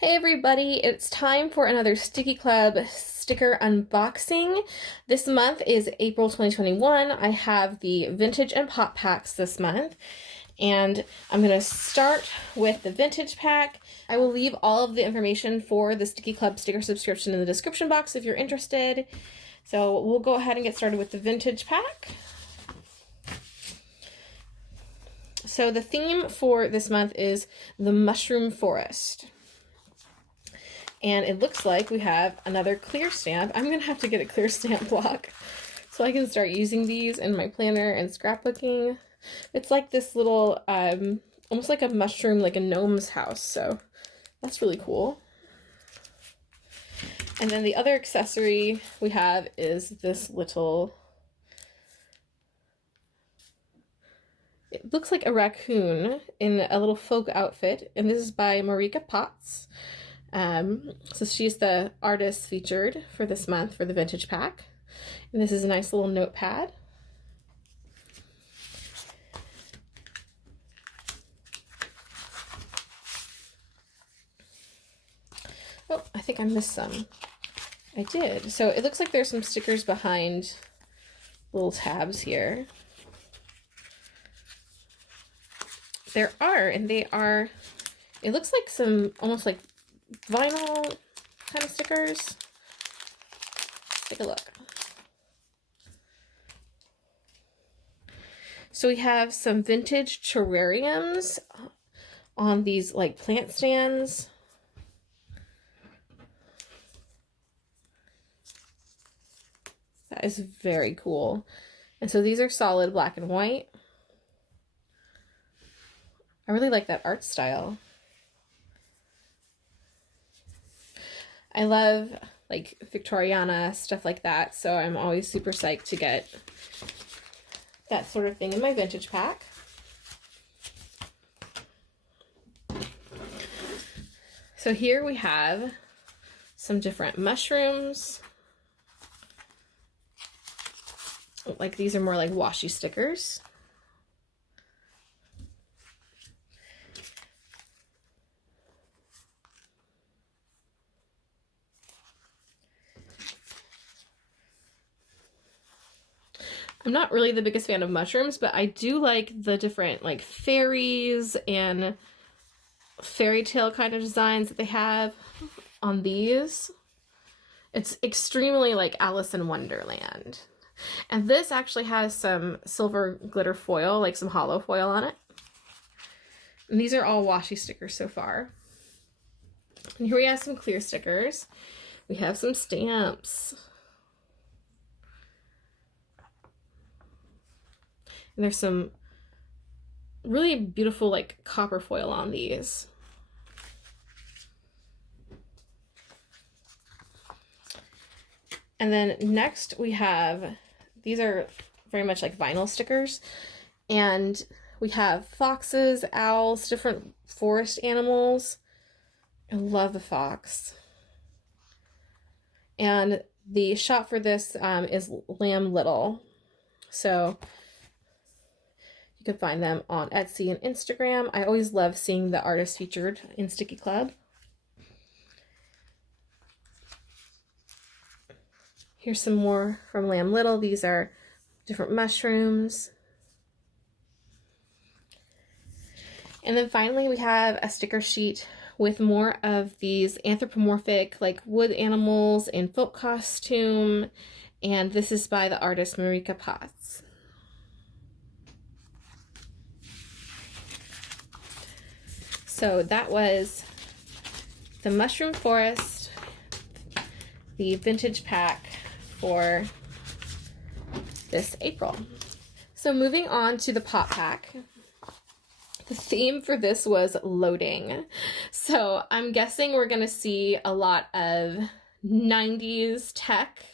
Hey everybody, it's time for another Sticky Club sticker unboxing. This month is April 2021. I have the vintage and pop packs this month, and I'm going to start with the vintage pack. I will leave all of the information for the Sticky Club sticker subscription in the description box if you're interested. So we'll go ahead and get started with the vintage pack. So the theme for this month is the Mushroom Forest. And it looks like we have another clear stamp. I'm going to have to get a clear stamp block so I can start using these in my planner and scrapbooking. It's like this little, almost like a mushroom, like a gnome's house. So that's really cool. And then the other accessory we have is this little, it looks like a raccoon in a little folk outfit. And this is by Marika Potts. So she's the artist featured for this month for the vintage pack. And this is a nice little notepad. Oh, I think I missed some. I did. So it looks like there's some stickers behind little tabs here. There are, and they are, it looks like some almost like vinyl kind of stickers. Take a look. So we have some vintage terrariums on these like plant stands. That is very cool. And so these are solid black and white. I really like that art style. I love like Victoriana, stuff like that, so I'm always super psyched to get that sort of thing in my vintage pack. So here we have some different mushrooms. Like these are more like washi stickers. I'm not really the biggest fan of mushrooms, but I do like the different like fairies and fairy tale kind of designs that they have on these. It's extremely like Alice in Wonderland. And this actually has some silver glitter foil, like some hollow foil on it. And these are all washi stickers so far. And here we have some clear stickers. We have some stamps. And there's some really beautiful like copper foil on these. And then next we have, these are very much like vinyl stickers. And we have foxes, owls, different forest animals. I love the fox. And the shop for this is Lamb Little. So you can find them on Etsy and Instagram. I always love seeing the artists featured in Sticky Club. Here's some more from Lamb Little. These are different mushrooms. And then finally we have a sticker sheet with more of these anthropomorphic like wood animals in folk costume. And this is by the artist Marika Potts. So that was the Mushroom Forest, the vintage pack for this April. So moving on to the pop pack. The theme for this was loading. So I'm guessing we're gonna see a lot of 90s tech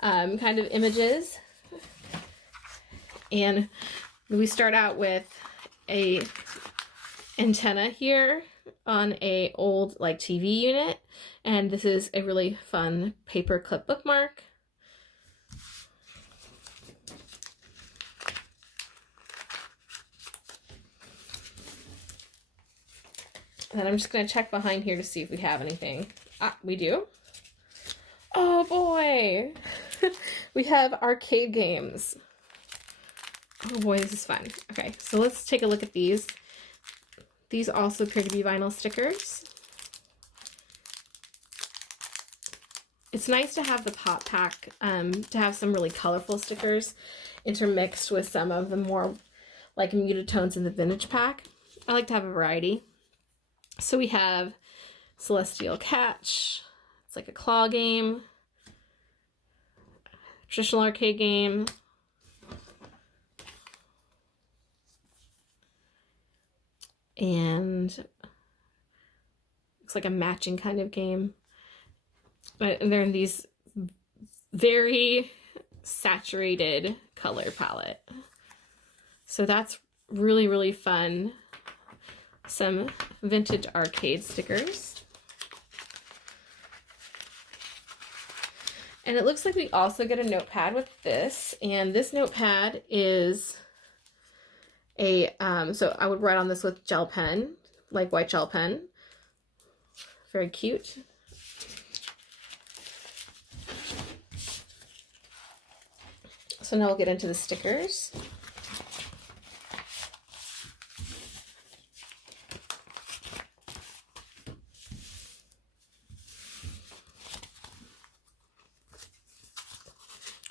kind of images. And we start out with a antenna here on a old like TV unit, and this is a really fun paper clip bookmark. And then I'm just going to check behind here to see if we have anything. Ah, we do. Oh boy! We have arcade games. Oh boy, this is fun. Okay, so let's take a look at these. These also appear to be vinyl stickers. It's nice to have the pop pack, to have some really colorful stickers intermixed with some of the more like muted tones in the vintage pack. I like to have a variety. So we have Celestial Catch. It's like a claw game. Traditional arcade game. And looks like a matching kind of game. And they're in these very saturated color palette. So that's really, really fun. Some vintage arcade stickers. And it looks like we also get a notepad with this. And this notepad is a, so I would write on this with gel pen, like white gel pen. Very cute. So now we'll get into the stickers.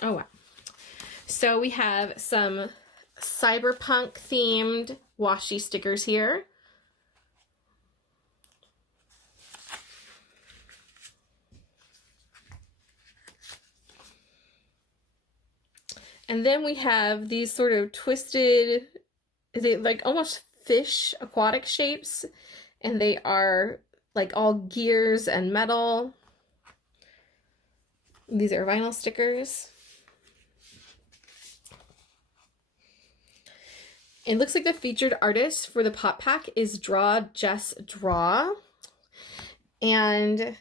Oh wow. So we have some cyberpunk themed washi stickers here. And then we have these sort of twisted, they like almost fish aquatic shapes, and they are like all gears and metal. These are vinyl stickers. It looks like the featured artist for the pop pack is Draw Jess Draw. And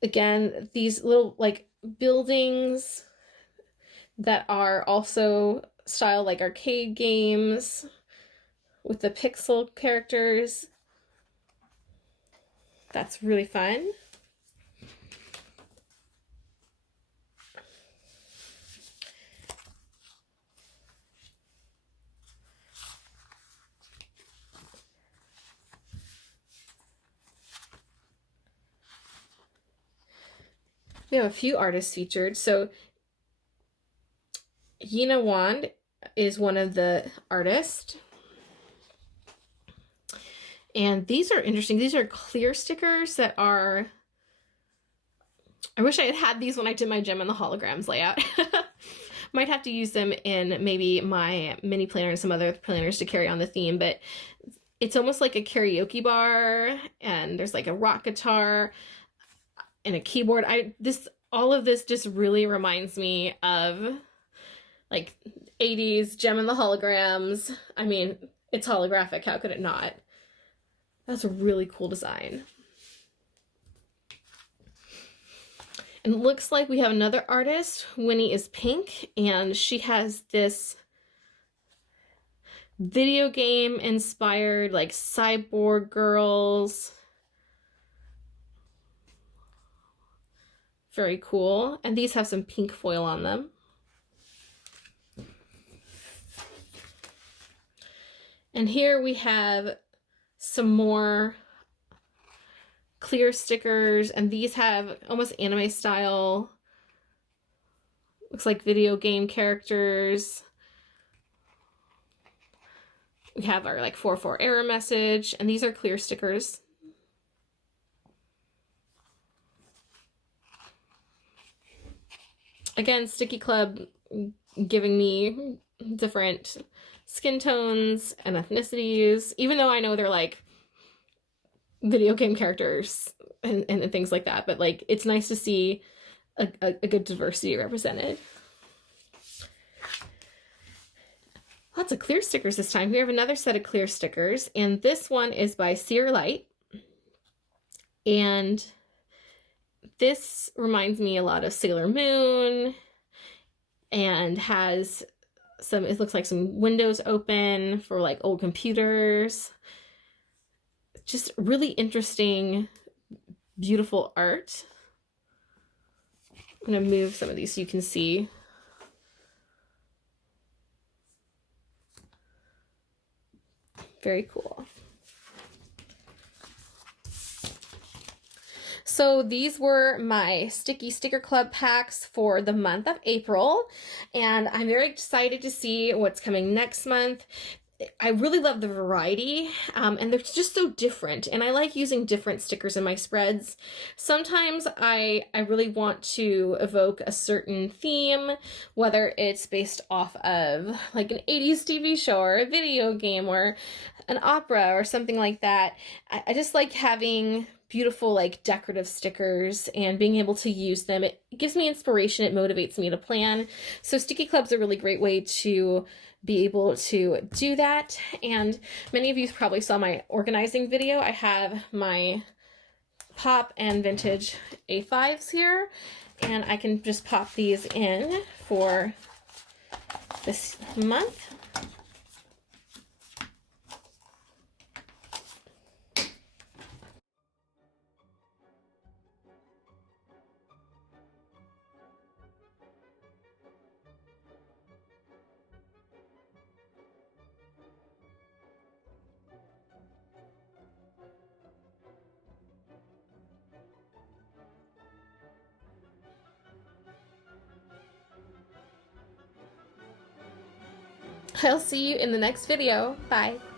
again, these little like buildings that are also styled like arcade games with the pixel characters. That's really fun. We have a few artists featured. So Yina Wand is one of the artists. And these are interesting. These are clear stickers that are, I wish I had had these when I did my Gem and the Holograms layout. Might have to use them in maybe my mini planner and some other planners to carry on the theme, but it's almost like a karaoke bar, and there's like a rock guitar and a keyboard. All of this just really reminds me of like 80s Gem and the Holograms. I mean, it's holographic, how could it not? That's a really cool design. And it looks like we have another artist. Winnie is Pink, and she has this video game inspired like cyborg girls. Very cool. And these have some pink foil on them. And here we have some more clear stickers, and these have almost anime style, looks like video game characters. We have our like 4-4 error message, and these are clear stickers. Again, Sticky Club giving me different skin tones and ethnicities, even though I know they're like video game characters and things like that, but like it's nice to see a good diversity represented. Lots of clear stickers this time. We have another set of clear stickers, and this one is by Sear Light, and this reminds me a lot of Sailor Moon, and has some, it looks like some windows open for like old computers. just really interesting, beautiful art. I'm going to move some of these so you can see. Very cool. So these were my Sticky Sticker Club packs for the month of April, and I'm very excited to see what's coming next month. I really love the variety, and they're just so different, and I like using different stickers in my spreads. Sometimes I really want to evoke a certain theme, whether it's based off of like an 80s TV show or a video game or an opera or something like that. I just like having beautiful like decorative stickers and being able to use them. It gives me inspiration, it motivates me to plan. So Sticky Club's a really great way to be able to do that. And many of you probably saw my organizing video. I have my pop and vintage A5s here, and I can just pop these in for this month. I'll see you in the next video. Bye.